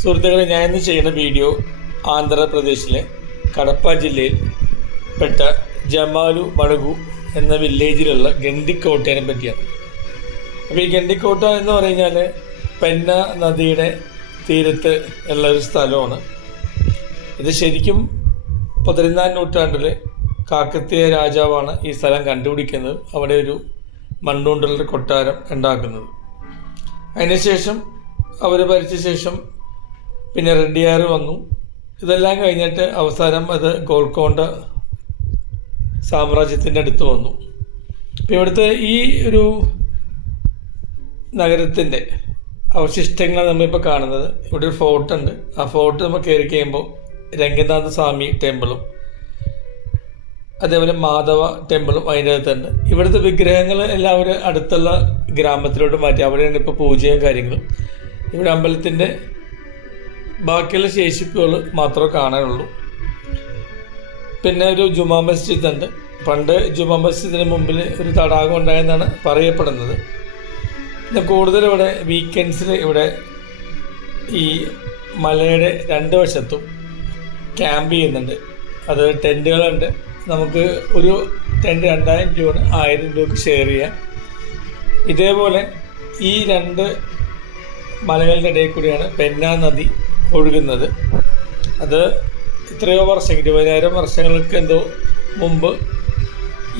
സുഹൃത്തുക്കളെ, ഞാൻ ഇന്ന് ചെയ്യുന്ന വീഡിയോ ആന്ധ്രാപ്രദേശിലെ കടപ്പ ജില്ലയിൽ പെട്ട ജമാലു മടഗു എന്ന വില്ലേജിലുള്ള ഗണ്ടിക്കോട്ടയെ പറ്റിയാണ്. അപ്പോൾ ഈ ഗണ്ടിക്കോട്ട എന്ന് പറഞ്ഞാൽ പെന്ന നദിയുടെ തീരത്ത് ഉള്ള ഒരു സ്ഥലമാണ്. ഇത് ശരിക്കും 14ാം നൂറ്റാണ്ടിൽ കാക്കത്തിയ രാജാവാണ് ഈ സ്ഥലം കണ്ടുപിടിക്കുന്നത്, അവിടെ ഒരു മണ്ണുകൊണ്ടുള്ള കൊട്ടാരം ഉണ്ടാക്കുന്നത്. അതിനുശേഷം അവർ ഭരിച്ച ശേഷം പിന്നെ റെഡ്ഡിയാർ വന്നു. ഇതെല്ലാം കഴിഞ്ഞിട്ട് അവസാനം അത് ഗോൾക്കൊണ്ട സാമ്രാജ്യത്തിൻ്റെ അടുത്ത് വന്നു. അപ്പോൾ ഇവിടുത്തെ ഈ ഒരു നഗരത്തിൻ്റെ അവശിഷ്ടങ്ങൾ നമ്മളിപ്പോൾ കാണുന്നത്, ഇവിടെ ഒരു ഫോർട്ടുണ്ട്. ആ ഫോർട്ട് നമ്മൾ കയറി കഴിയുമ്പോൾ രംഗനാഥ സ്വാമി ടെമ്പിളും അതേപോലെ മാധവ ടെമ്പിളും അതിൻ്റെ അകത്തുണ്ട്. ഇവിടുത്തെ വിഗ്രഹങ്ങൾ എല്ലാവരും അടുത്തുള്ള ഗ്രാമത്തിലോട്ട് മാറ്റി, അവിടെയാണ് ഇപ്പോൾ പൂജയും കാര്യങ്ങളും. ഇവിടെ അമ്പലത്തിൻ്റെ ബാക്കിയുള്ള ശേഷിപ്പുകൾ മാത്രമേ കാണാനുള്ളൂ. പിന്നെ ഒരു ജുമാ മസ്ജിദ് ഉണ്ട്. പണ്ട് ജുമാ മസ്ജിദിന് മുമ്പിൽ ഒരു തടാകം ഉണ്ടായെന്നാണ് പറയപ്പെടുന്നത്. പിന്നെ കൂടുതൽ ഇവിടെ വീക്കെൻഡ്സിൽ ഇവിടെ ഈ മലയുടെ 2 വശത്തും ക്യാമ്പ് ചെയ്യുന്നുണ്ട്. അത് ടെൻറ്റുകളുണ്ട്. നമുക്ക് ഒരു ടെൻറ്റ് 2000 രൂപയാണ്, 1000 രൂപയ്ക്ക് ഷെയർ ചെയ്യാം. ഇതേപോലെ ഈ 2 മലകളുടെ ഇടയിൽ കൂടിയാണ് പെന്ന നദി ഒഴുകുന്നത്. അത് എത്രയോ വർഷം, 20,000 വർഷങ്ങൾക്ക് എന്തോ മുമ്പ്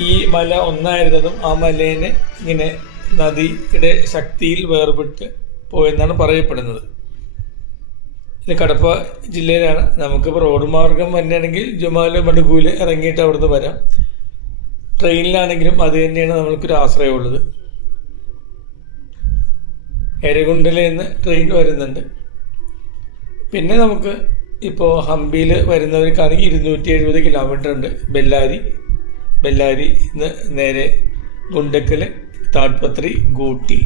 ഈ മല ഒന്നായിരുന്നതും ആ മലേനെ ഇങ്ങനെ നദിയുടെ ശക്തിയിൽ വേർപെട്ട് പോയെന്നാണ് പറയപ്പെടുന്നത്. ഇത് കടപ്പ ജില്ലയിലാണ്. നമുക്കിപ്പോൾ റോഡ് മാർഗം വന്നെയാണെങ്കിൽ ജമാലു മടഗുവിൽ ഇറങ്ങിയിട്ട് അവിടുന്ന് വരാം. ട്രെയിനിലാണെങ്കിലും അത് തന്നെയാണ് നമ്മൾക്കൊരു ആശ്രയമുള്ളത്. എരകുണ്ടിൽ നിന്ന് ട്രെയിൻ വരുന്നുണ്ട്. പിന്നെ നമുക്ക് ഇപ്പോൾ ഹംപിയിൽ വരുന്നവർക്കാണെങ്കിൽ 270 കിലോമീറ്റർ ഉണ്ട്. ബെല്ലാരി നിന്ന് നേരെ ഗുണ്ടക്കൽ, താഡ്പത്രി, ഗൂട്ടി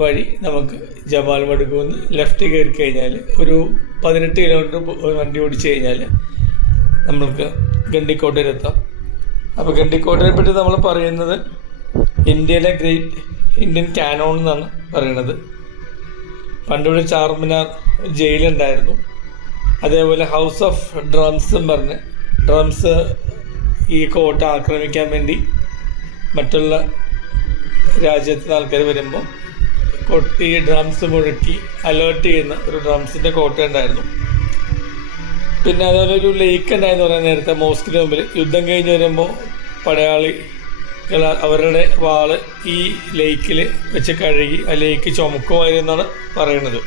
വഴി നമുക്ക് ജമാൽ മടഗുന്ന് ലെഫ്റ്റ് കയറി കഴിഞ്ഞാൽ ഒരു 18 കിലോമീറ്റർ വണ്ടി ഓടിച്ചു കഴിഞ്ഞാൽ നമ്മൾക്ക് ഗണ്ടിക്കോട്ടയിലെത്താം. അപ്പോൾ ഗണ്ടിക്കോട്ടയെ പറ്റി നമ്മൾ പറയുന്നത് ഇന്ത്യയിലെ ഗ്രേറ്റ് ഇന്ത്യൻ കാനോൺ എന്നാണ് പറയുന്നത്. പണ്ടിവിടെ ചാർമിനാർ ജയിലുണ്ടായിരുന്നു. അതേപോലെ ഹൗസ് ഓഫ് ഡ്രംസും പറഞ്ഞ് ഡ്രംസ് ഈ കോട്ട ആക്രമിക്കാൻ വേണ്ടി മറ്റുള്ള രാജ്യത്തിന് ആൾക്കാർ വരുമ്പോൾ കൊട്ടി ഡ്രംസ് മുഴക്കി അലേർട്ട് ചെയ്യുന്ന ഒരു ഡ്രംസിൻ്റെ കോട്ട ഉണ്ടായിരുന്നു. പിന്നെ അതുപോലെ ഒരു ലേക്ക് ഉണ്ടായെന്ന് പറയാൻ നേരത്തെ മോസ്കിന് മുമ്പിൽ യുദ്ധം കഴിഞ്ഞ് വരുമ്പോൾ പടയാളികൾ അവരുടെ വാള് ഈ ലേക്കിൽ വെച്ച് കഴുകി ആ ലേക്ക് ചുമക്കുമായിരുന്നാണ് പറയണത്.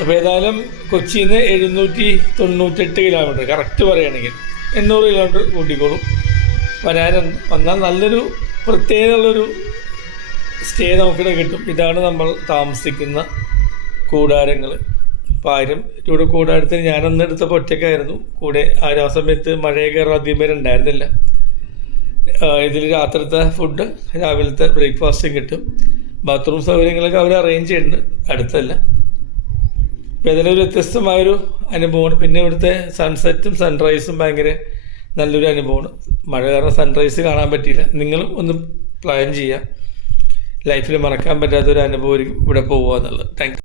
അപ്പോൾ ഏതായാലും കൊച്ചിയിൽ നിന്ന് 798 കിലോമീറ്റർ കറക്റ്റ് പറയുകയാണെങ്കിൽ 800 കിലോമീറ്റർ കൂട്ടിക്കോളും വന്നാൽ നല്ലൊരു പ്രത്യേകതയുള്ളൊരു സ്റ്റേ നമുക്കിവിടെ കിട്ടും. ഇതാണ് നമ്മൾ താമസിക്കുന്ന കൂടാരങ്ങൾ. അപ്പോൾ 1000 രൂപ കൂടാരത്തിന് ഞാനന്ന് എടുത്തപ്പോൾ ഒറ്റയ്ക്കായിരുന്നു. കൂടെ ആ സമയത്ത് മഴയൊക്കെ അധികം പേര് ഉണ്ടായിരുന്നില്ല. ഇതിൽ രാത്രിത്തെ ഫുഡ്, രാവിലത്തെ ബ്രേക്ക്ഫാസ്റ്റും കിട്ടും. ബാത്റൂം സൗകര്യങ്ങളൊക്കെ അവർ അറേഞ്ച് ചെയ്യുന്നുണ്ട്, അടുത്തല്ല. അപ്പോൾ ഇതിലൊരു വ്യത്യസ്തമായൊരു അനുഭവമാണ്. പിന്നെ ഇവിടുത്തെ സൺസെറ്റും സൺറൈസും ഭയങ്കര നല്ലൊരു അനുഭവമാണ്. മഴ കാരണം സൺറൈസ് കാണാൻ പറ്റിയില്ല. നിങ്ങളും ഒന്ന് പ്ലാൻ ചെയ്യുക. ലൈഫിൽ മറക്കാൻ പറ്റാത്തൊരു അനുഭവമായിരിക്കും ഇവിടെ പോകുക എന്നുള്ളത്. Thank you.